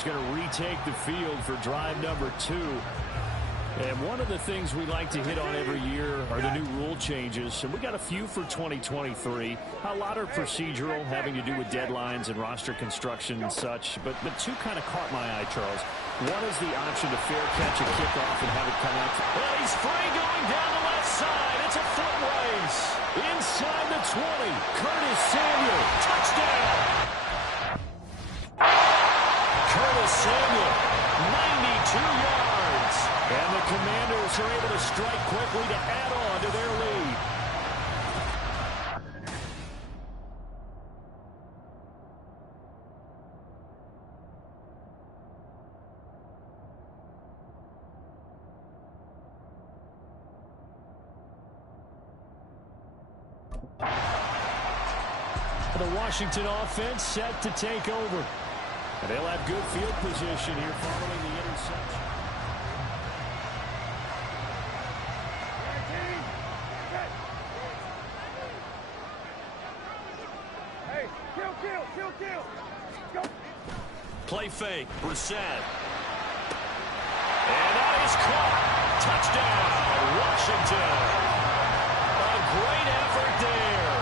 is going to retake the field for drive number 2. And one of the things we like to hit on every year are the new rule changes. And we got a few for 2023. A lot are procedural, having to do with deadlines and roster construction and such. But two kind of caught my eye, Charles. One is the option to fair catch a kickoff and have it connect. Well, he's free going down the left side. It's a foot race. Inside the 20. Curtis Samuel. Touchdown. Curtis Samuel. 92 yards. And the Commanders are able to strike quickly to add on to their lead. The Washington offense set to take over. And they'll have good field position here following the interception. Hey, kill. Go. Play fake. Brissett. And that is caught. Touchdown, Washington. A great effort there.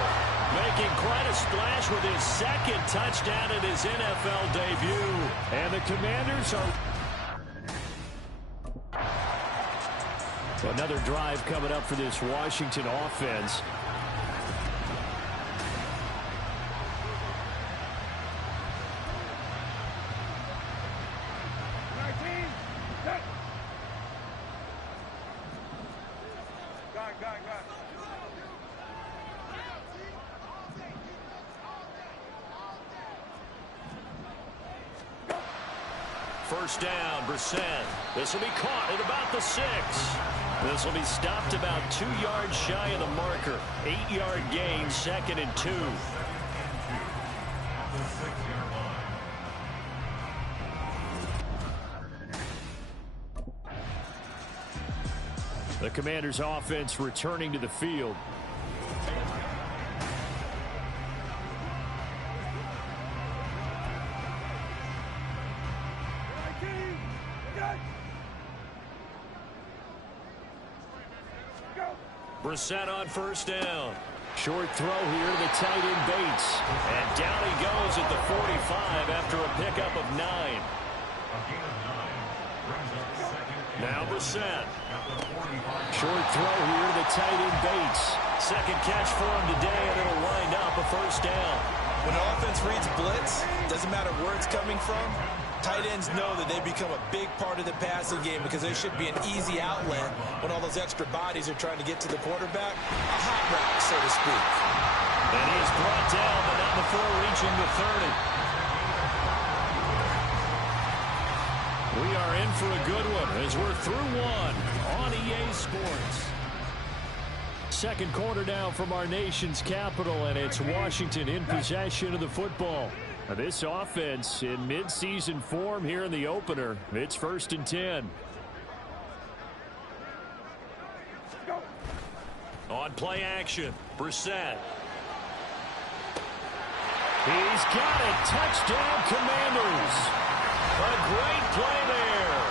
Making quite a splash with his second touchdown in his NFL debut. And the Commanders are... Another drive coming up for this Washington offense. First down, Brissett. This will be caught at about the 6. This will be stopped about 2 yards shy of the marker. 8-yard gain, 2nd and 2. The Commanders' offense returning to the field. Brissett on first down. Short throw here to the tight end Bates. And down he goes at the 45 after a pickup of 9. Now Brissett. Short throw here to the tight end Bates. Second catch for him today, and it'll wind up a first down. When an offense reads blitz, doesn't matter where it's coming from, tight ends know that they become a big part of the passing game because they should be an easy outlet when all those extra bodies are trying to get to the quarterback. A hot route, so to speak. And he is brought down, but not before reaching the 30. We are in for a good one as we're through one on EA Sports. Second quarter now from our nation's capital, and it's Washington in possession of the football. This offense in midseason form here in the opener. It's 1st and 10. On play action, Brissett. He's got it. Touchdown, Commanders. A great play there.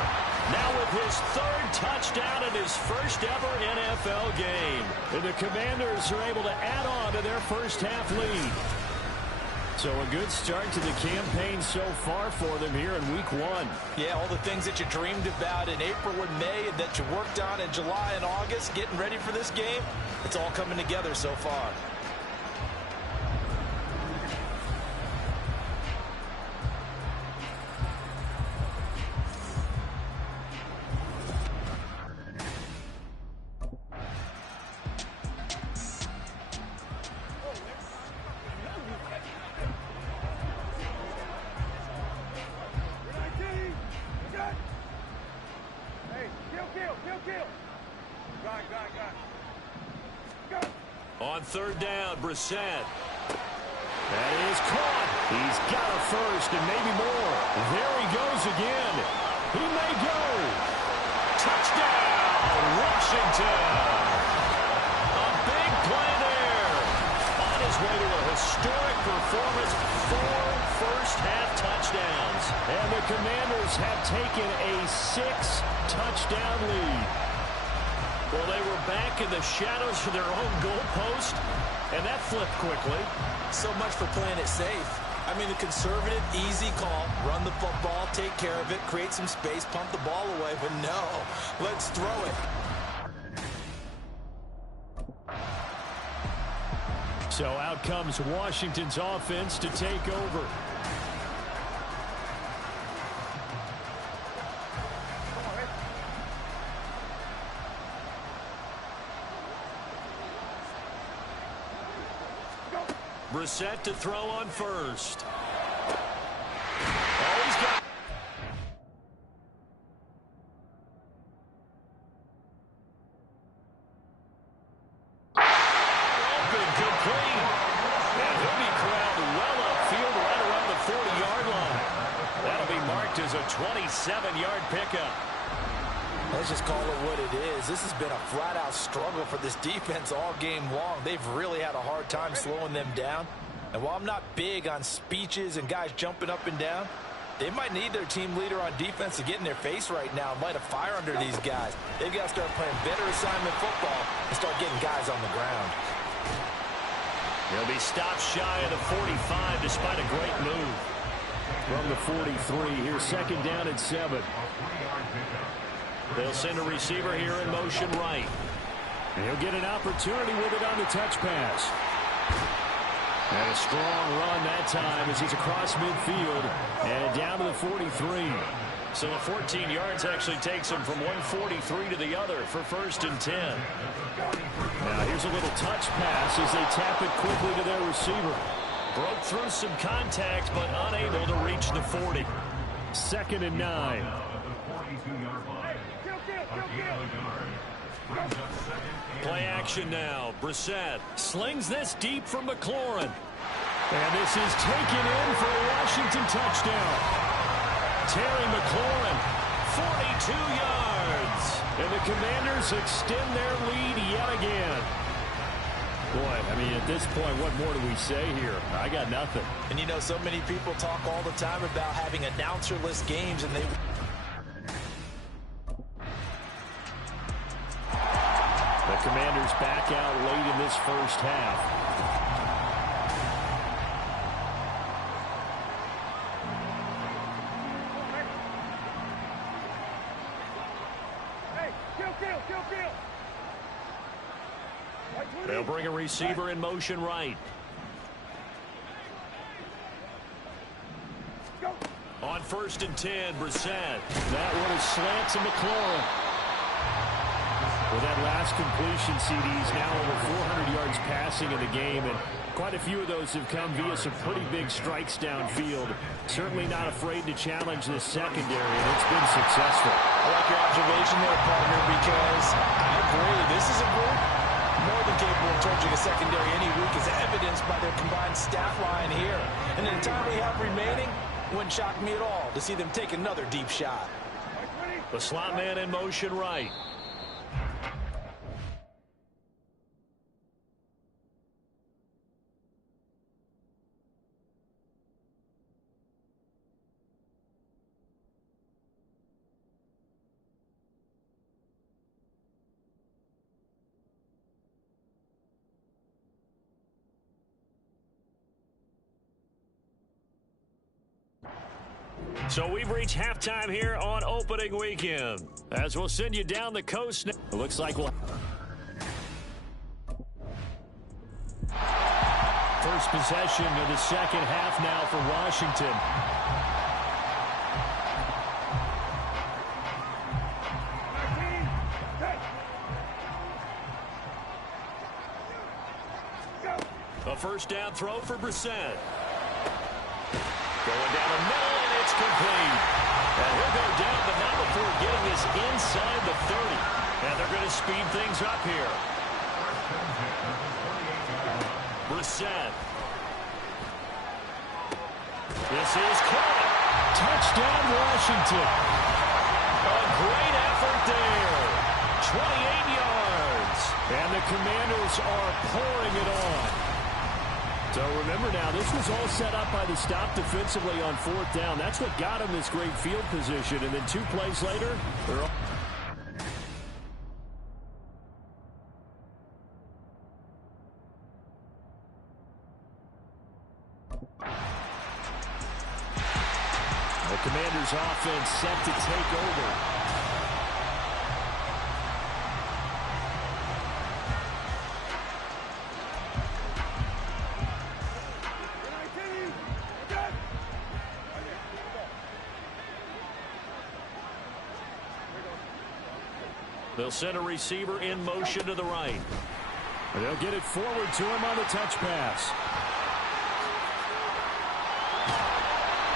Now with his 3rd touchdown in his first ever NFL game. And the Commanders are able to add on to their first half lead. So a good start to the campaign so far for them here in week 1. Yeah, all the things that you dreamed about in April and May and that you worked on in July and August, getting ready for this game, it's all coming together so far. On 3rd down, Brissett. That is caught. He's got a first and maybe more. There he goes again. He may go. Touchdown, Washington. A big play there. On his way to a historic performance, 4 first-half touchdowns. And the Commanders have taken a 6-touchdown lead. Well, they were back in the shadows of their own goalpost, and that flipped quickly. So much for playing it safe. I mean, the conservative, easy call, run the football, take care of it, create some space, pump the ball away, but no, let's throw it. So out comes Washington's offense to take over. Brissett to throw on first. Oh, he's got... Open, complete. And he'll be corralled well upfield right around the 40-yard line. That'll be marked as a 27-yard pickup. Let's just call it what it is. This has been a flat-out struggle for this defense all game long. They've really had a hard time slowing them down. And while I'm not big on speeches and guys jumping up and down, they might need their team leader on defense to get in their face right now and light a fire under these guys. They've got to start playing better assignment football and start getting guys on the ground. He'll be stopped shy of the 45 despite a great move. From the 43, here's second down and 7. They'll send a receiver here in motion right. And he'll get an opportunity with it on the touch pass. And a strong run that time as he's across midfield and down to the 43. So the 14 yards actually takes him from one 43 to the other for first and 10. Now here's a little touch pass as they tap it quickly to their receiver. Broke through some contact but unable to reach the 40. Second and 9. Play action now. Brissett slings this deep for McLaurin. And this is taken in for a Washington touchdown. Terry McLaurin, 42 yards. And the Commanders extend their lead yet again. Boy, I mean, at this point, what more do we say here? I got nothing. And, you know, so many people talk all the time about having announcer-less games, and they... The Commanders back out late in this first half. Hey, kill. They'll bring a receiver in motion right. On first and 10, Brissett. That one is slant to McLaurin. With that last completion, CD's now over 400 yards passing in the game, and quite a few of those have come via some pretty big strikes downfield. Certainly not afraid to challenge this secondary, and it's been successful. I like your observation there, partner, because I agree. This is a group more than capable of torching a secondary any week, as evidenced by their combined stat line here. And in the time we have remaining, wouldn't shock me at all to see them take another deep shot. The slot man in motion right. So we've reached halftime here on opening weekend, as we'll send you down the coast. It looks like we'll... First possession of the second half now for Washington. A first down throw for Brissett. Going down the middle, and it's complete. And he'll go down, but not before getting this inside the 30. And they're going to speed things up here. Brissett. This is caught. Touchdown, Washington. A great effort there. 28 yards. And the Commanders are pouring it on. So remember now, this was all set up by the stop defensively on 4th down. That's what got him this great field position. And then 2 plays later, they're all... The Commanders' offense set to take over. They'll send a receiver in motion to the right. And they'll get it forward to him on the touch pass.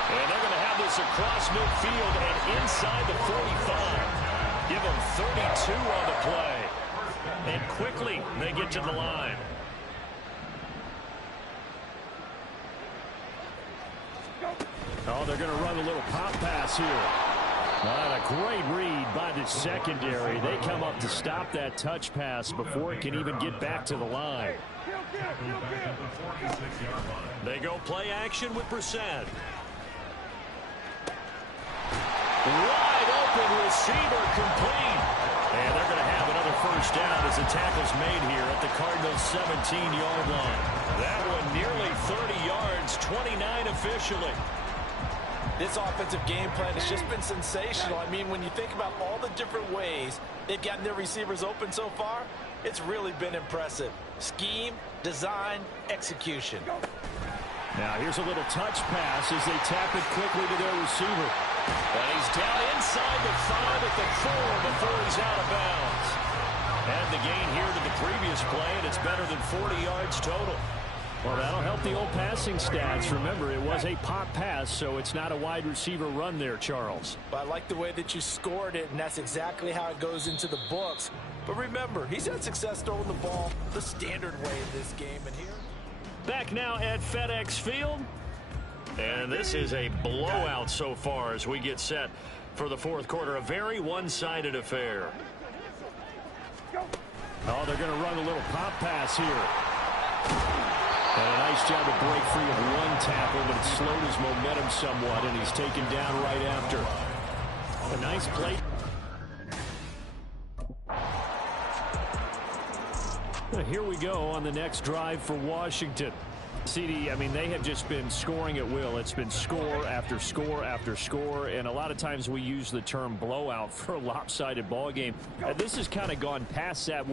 And they're going to have this across midfield and inside the 45. Give them 32 on the play. And quickly they get to the line. Oh, they're going to run a little pop pass here. A great read by the secondary. They come up to stop that touch pass before it can even get back to the line. They go play action with Brissett. Wide open receiver complete. And they're going to have another first down as the tackle's made here at the Cardinals' 17-yard line. That one nearly 30 yards, 29 officially. This offensive game plan has just been sensational. I mean, when you think about all the different ways they've gotten their receivers open so far, it's really been impressive. Scheme, design, execution. Now here's a little touch pass as they tap it quickly to their receiver. And he's down inside the 5 at the 4 before he's out of bounds. And the gain here to the previous play, and it's better than 40 yards total. Well, that'll help the old passing stats. Remember, it was a pop pass, so it's not a wide receiver run there, Charles. But I like the way that you scored it, and that's exactly how it goes into the books. But remember, he's had success throwing the ball the standard way in this game. And here, back now at FedEx Field. And this is a blowout so far as we get set for the 4th quarter. A very one-sided affair. Oh, they're going to run a little pop pass here. And a nice job to break free of one tackle, but it slowed his momentum somewhat, and he's taken down right after. A nice play. Here we go on the next drive for Washington. CD, I mean, they have just been scoring at will. It's been score after score after score, and a lot of times we use the term blowout for a lopsided ball game. This has kind of gone past that.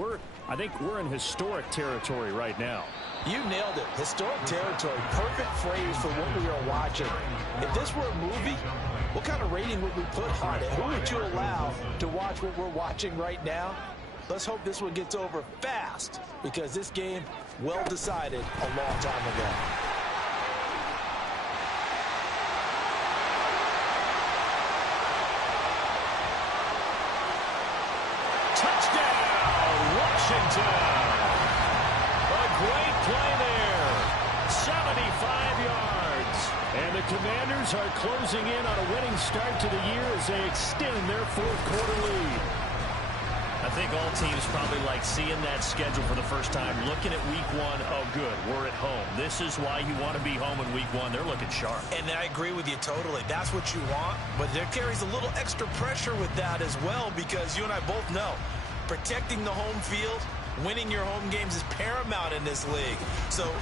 I think we're in historic territory right now. you nailed it. Historic territory. Perfect phrase for what we are watching. If this were a movie, what kind of rating would we put on it? Who would you allow to watch what we're watching right now? Let's hope this one gets over fast, because this game, well decided a long time ago. Touchdown, Washington. A great play there. 75 yards. And the Commanders are closing in on a winning start to the year as they extend their fourth quarter lead. I think all teams probably like seeing that schedule for the first time, looking at week one. Oh, good, we're at home. This is why you want to be home in week one. They're looking sharp. And I agree with you totally. That's what you want, but there carries a little extra pressure with that as well, because you and I both know protecting the home field, winning your home games is paramount in this league. So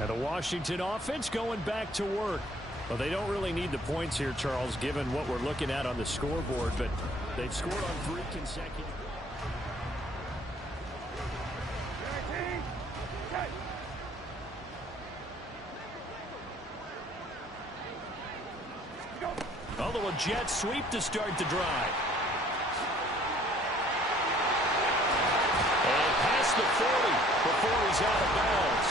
and the Washington offense going back to work. Well, they don't really need the points here, Charles, given what we're looking at on the scoreboard, but they've scored on 3 consecutive. Although a jet sweep to start the drive. And past the 40 before he's out of bounds.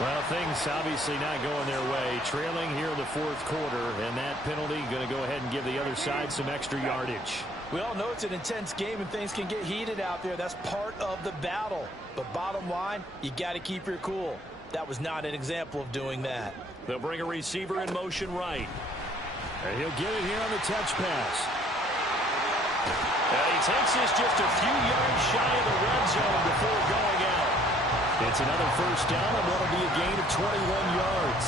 Well, things obviously not going their way. Trailing here in the fourth quarter, and that penalty going to go ahead and give the other side some extra yardage. we all know it's an intense game and things can get heated out there. That's part of the battle. But bottom line, you got to keep your cool. That was not an example of doing that. They'll bring a receiver in motion right. And he'll get it here on the touch pass. And he takes this just a few yards shy of the red zone before going out. It's another first down and what'll be a gain of 21 yards.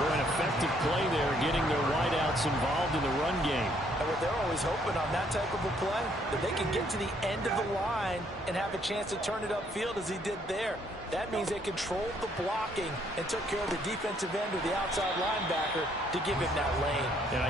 For an effective play there, getting their wideouts involved in the run game. And what they're always hoping on that type of a play, that they can get to the end of the line and have a chance to turn it upfield as he did there. That means they controlled the blocking and took care of the defensive end or the outside linebacker to give him that lane. And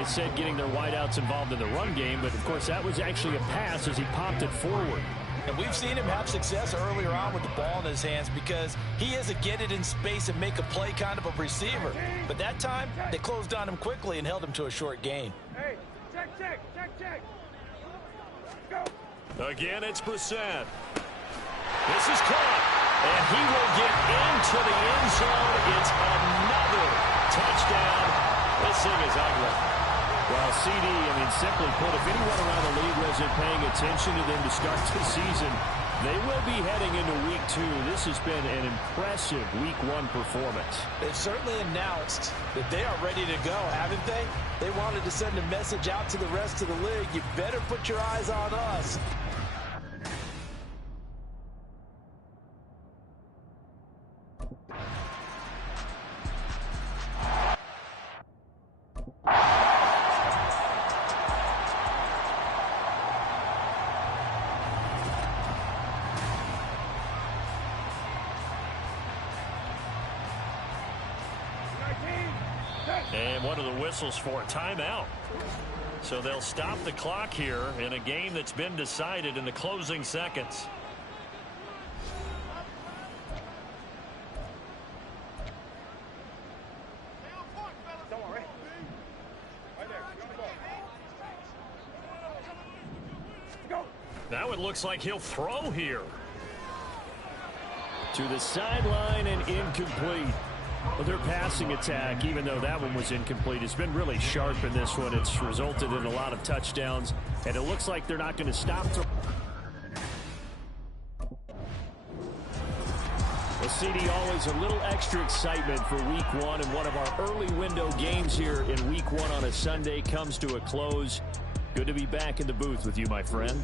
I said getting their wideouts involved in the run game, but of course that was actually a pass as he popped it forward. And we've seen him have success earlier on with the ball in his hands because he is a get it in space and make a play kind of a receiver. But that time, they closed on him quickly and held him to a short gain. Hey, check. Go. Again, it's Brissett. This is caught, and he will get into the end zone. It's another touchdown. This thing is ugly. Well, CD, simply put, if anyone around the league wasn't paying attention to them to start the season, they will be heading into Week 2. This has been an impressive Week 1 performance. They've certainly announced that they are ready to go, haven't they? They wanted to send a message out to the rest of the league. You better put your eyes on us. And one of the whistles for a timeout. So they'll stop the clock here in a game that's been decided in the closing seconds. Now it looks like he'll throw here. To the sideline and incomplete. Well, their passing attack, even though that one was incomplete, has been really sharp in this one. It's resulted in a lot of touchdowns, and it looks like they're not going to stop. Well, CD, always a little extra excitement for Week 1, and one of our early window games here in Week 1 on a Sunday comes to a close. Good to be back in the booth with you, my friend.